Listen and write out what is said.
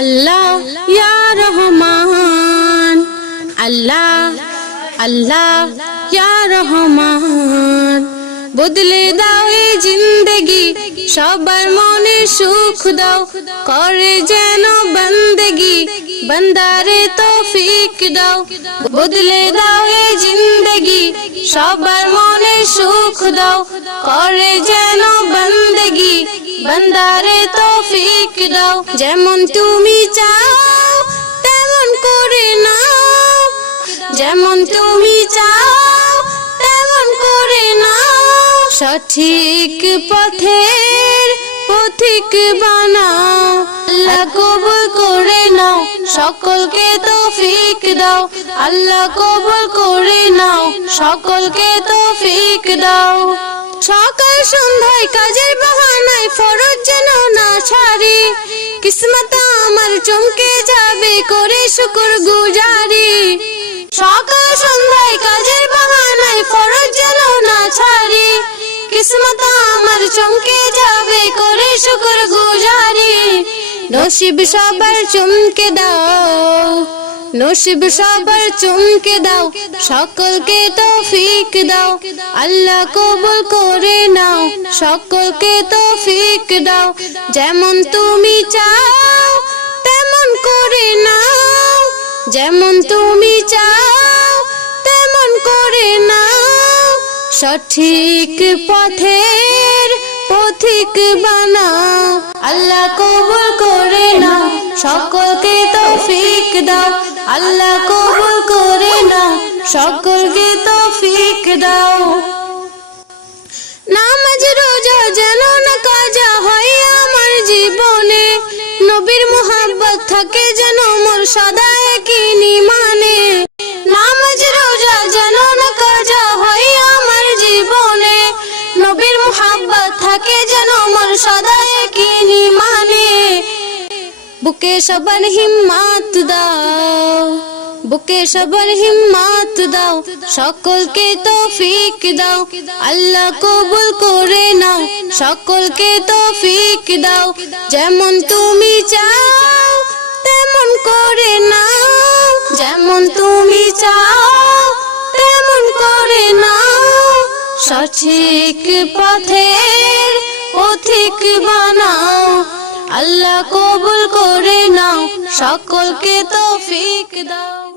আল্লাহ, ইয়া রহমান। আল্লাহ আল্লাহ, ইয়া রহমান। বদলে দাও এই জিন্দেগি, সবার মনে সুখ দাও, করে যেন বন্দেগি, বন্দারে তৌফিক দাও। বদলে দাও এই জিন্দেগি, সবার মনে সুখ দাও, করে যেন বন্দারে তৌফিক দাও, যেমন তুমি চাও, তেমন করে নাও। যেমন তুমি চাও, তেমন করে নাও। সঠিক পথের পথিক বানাও, আল্লাহ কবুল করে নাও, সকলকে তো তৌফিক দাও। আল্লাহ কবুল করে নাও, সকলকে তো তৌফিক দাও। সকাল সন্ধ্যায় কাজের বাহানায় ফরজ যেন না ছাড়ি কিসমত আমার চমকে যাবে করে শুকুর গুজারি। সকাল সন্ধ্যায় কাজের বাহানায় ফরজ যেন না ছাড়ি কিসমত আমার চমকে যাবে করে শুকুর গুজারি। নসিব সবার চমকে দাও। নসিব সবার চমকে দাও, সকলকে তো তৌফিক দাও, আল্লাহ কবুল করে নাও, সকলকে তো তৌফিক দাও, যেমন তুমি চাও, তেমন করে নাও, যেমন তুমি চাও, তেমন করে নাও, সঠিক পথের পথিক বানাও, আল্লাহ কবুল করে নাও, সকলকে তো তৌফিক দাও আল্লাহ কবুল করে নাও সকলকে তৌফিক দাও। নামাজ, রোজা যেন না কাজা হয় আমার জীবনে। নবীর মোহাব্বত থাকে যেন মোর সদা একই মানে নামাজ, রোজা যেন না কাজা হয় আমার জীবনে। নবীর মোহাব্বত থাকে যেন মোর সদা একই মানে বুকে সবার হিম্মত দাও। বুকে সবার হিম্মত দাও, সকলকে তৌফিক দাও, আল্লাহ কবুল করে নাও, সকলকে তৌফিক দাও, যেমন তুমি চাও, তেমন করে নাও, যেমন তুমি চাও, তেমন করে নাও, সঠিক পথের পথিক বানাও, আল্লাহ কবুল করে নাও, সকলকে তৌফিক দাও।